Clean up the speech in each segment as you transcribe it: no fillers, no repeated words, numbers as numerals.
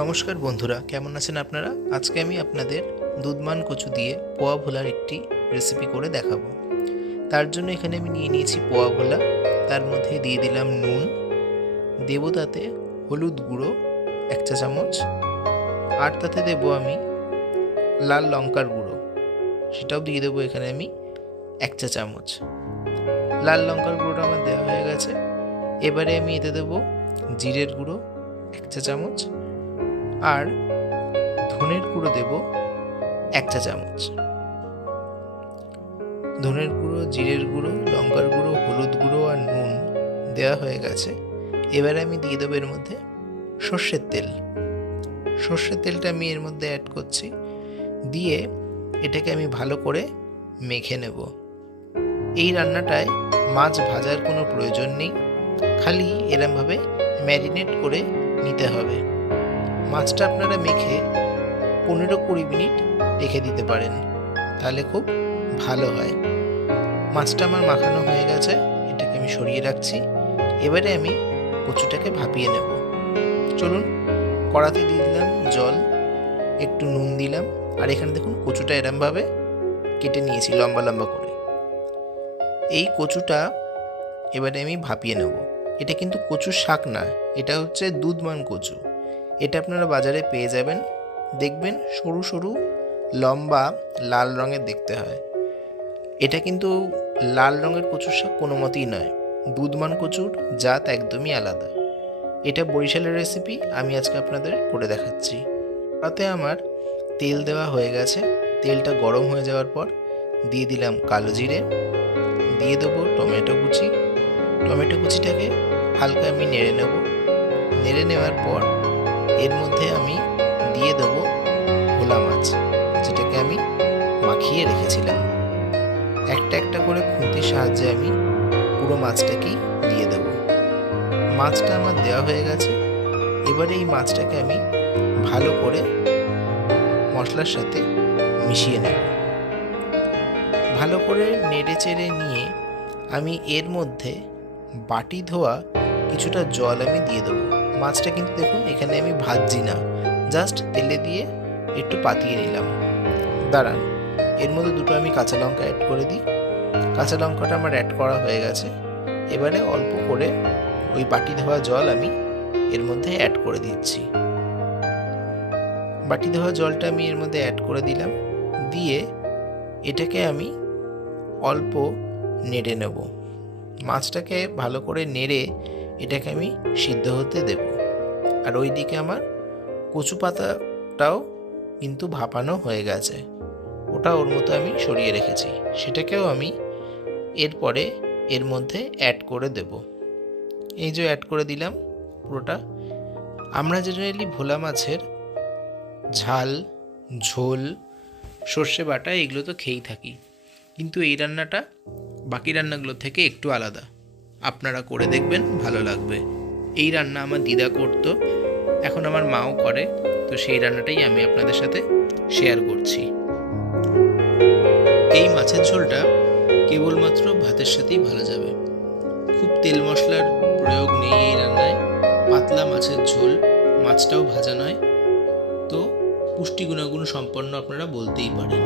নমস্কার বন্ধুরা, কেমন আছেন আপনারা? আজকে আমি আপনাদের দুধমান কচু দিয়ে পোয়া ভোলার একটি রেসিপি করে দেখাবো। তার জন্য এখানে আমি নিয়ে নিয়েছি পোয়া ভোলা। তার মধ্যে দিয়ে দিলাম নুন, দেব তাতে হলুদ গুঁড়ো 1 চা চামচ, আর তাতে দেবো আমি লাল লঙ্কার গুঁড়ো, সেটাও দিয়ে দেবো এখানে আমি 1 চা চামচ। লাল লঙ্কার গুঁড়োটা আমার দেওয়া হয়ে গেছে। এবারে আমি এতে দেবো জিরের গুঁড়ো 1 চা চামচ, আর ধনের গুঁড়ো দেব 1 চা চামচ। ধনের গুঁড়ো, জিরের গুঁড়ো, লঙ্কার গুঁড়ো, হলুদ গুঁড়ো আর নুন দেওয়া হয়ে গেছে। এবারে আমি দিয়ে দেবো এর মধ্যে সর্ষের তেল। সর্ষের তেলটা আমি এর মধ্যে অ্যাড করছি, দিয়ে এটাকে আমি ভালো করে মেখে নেব। এই রান্নাটায় মাছ ভাজার কোনো প্রয়োজন নেই, খালি এরমভাবে ম্যারিনেট করে নিতে হবে। মাছটা আপনারা মেখে 15-20 মিনিট রেখে দিতে পারেন, তাহলে খুব ভালো হয়। মাছটা আমার মাখানো হয়ে গেছে, এটাকে আমি সরিয়ে রাখছি। এবারে আমি কচুটাকে ভাপিয়ে নেব। চলুন, কড়াতে দিয়ে দিলাম জল, একটু নুন দিলাম, আর এখানে দেখুন কচুটা এরমভাবে কেটে নিয়েছি লম্বা লম্বা করে। এই কচুটা এবারে আমি ভাপিয়ে নেব। এটা কিন্তু কচুর শাক না, এটা হচ্ছে দুধমান কচু। এটা আপনারা বাজারে পেয়ে যাবেন, দেখবেন সরু সরু লম্বা লাল রঙের দেখতে হয়। এটা কিন্তু লাল রঙের কচুর শাক কোনো মতেই নয়, দুধমান কচুর জাত একদমই আলাদা। এটা বরিশালের রেসিপি, আমি আজকে আপনাদের করে দেখাচ্ছি। তাতে আমার তেল দেওয়া হয়ে গেছে। তেলটা গরম হয়ে যাওয়ার পর দিয়ে দিলাম কালো জিরে, দিয়ে দেবো টমেটো কুচি। টমেটো কুচিটাকে হালকা আমি নেড়ে নেব। নেড়ে নেওয়ার পর এর মধ্যে আমি দিয়ে দেবো ভোলা মাছ, যেটাকে আমি মাখিয়ে রেখেছিলাম। একটা একটা করে খুন্তির সাহায্যে আমি পুরো মাছটাকেই দিয়ে দেব। মাছটা আমার দেওয়া হয়ে গেছে। এবারে এই মাছটাকে আমি ভালো করে মশলার সাথে মিশিয়ে নেব। ভালো করে নেড়ে চেড়ে নিয়ে আমি এর মধ্যে বাটি ধোয়া কিছুটা জল আমি দিয়ে দেবো। মাছটা কিন্তু দেখুন এখানে আমি ভাজছি না, জাস্ট তেলে দিয়ে একটু পাতিয়ে নিলাম। দাঁড়ান, এর মধ্যে দুটো আমি কাঁচা লঙ্কা অ্যাড করে দিই। কাঁচা লঙ্কাটা আমার অ্যাড করা হয়ে গেছে। এবারে অল্প করে ওই বাটি ধোয়া জল আমি এর মধ্যে অ্যাড করে দিচ্ছি। বাটি ধোয়া জলটা আমি এর মধ্যে অ্যাড করে দিলাম, দিয়ে এটাকে আমি অল্প নেড়ে নেব। মাছটাকে ভালো করে নেড়ে এটাকে আমি সিদ্ধ হতে দেব। আর ওইদিকে আমার কচু পাতাটাও কিন্তু ভাপানো হয়ে গেছে, ওটা ওর মতো আমি সরিয়ে রেখেছি, সেটাকেও আমি এরপরে এর মধ্যে অ্যাড করে দেব। এই যে অ্যাড করে দিলাম পুরোটা। আমরা জেনারেলি ভোলা মাছের ঝাল, ঝোল, সর্ষে বাটা এগুলো তো খেয়েই থাকি, কিন্তু এই রান্নাটা বাকি রান্নাগুলো থেকে একটু আলাদা। আপনারা করে দেখবেন, ভালো লাগবে। এই রান্না আমার দিদা করতো, এখন আমার মাও করে, তো সেই রান্নাটাই আমি আপনাদের সাথে শেয়ার করছি। এই মাছের ঝোলটা কেবলমাত্র ভাতের সাথেই ভালো যাবে, খুব তেল মশলার প্রয়োগ নেই এই রান্নায়। পাতলা মাছের ঝোল, মাছটাও ভাজা নয়, তো পুষ্টি গুণাগুণ সম্পন্ন আপনারা বলতেই পারেন।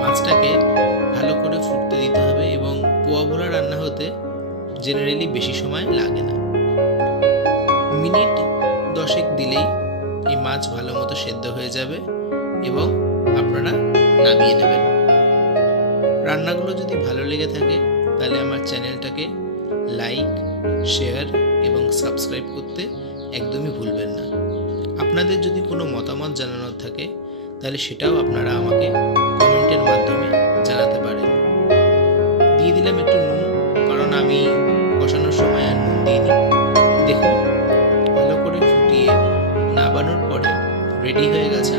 মাছটাকে ভালো করে ফুটতে দিতে হবে, এবং পোয়া ভোলা রান্না হতে জেনারেলি বেশি সময় লাগে না, মিনিট 10 দিলেই এই মাছ ভালো মতো সেদ্ধ হয়ে যাবে এবং আপনারা নামিয়ে নেবেন। রান্নাগুলো যদি ভালো লেগে থাকে তাহলে আমার চ্যানেলটাকে লাইক, শেয়ার এবং সাবস্ক্রাইব করতে একদমই ভুলবেন না। আপনাদের যদি কোনো মতামত জানানোর থাকে তাহলে সেটাও আপনারা আমাকে কমেন্টের মাধ্যমে জানাতে পারেন। দিয়ে দিলাম একটু নুন, কারণ আমি কষানোর সময় আর নুন দিইনি। দেখুন, ভালো করে ফুটিয়ে নামানোর পরে রেডি হয়ে গেছে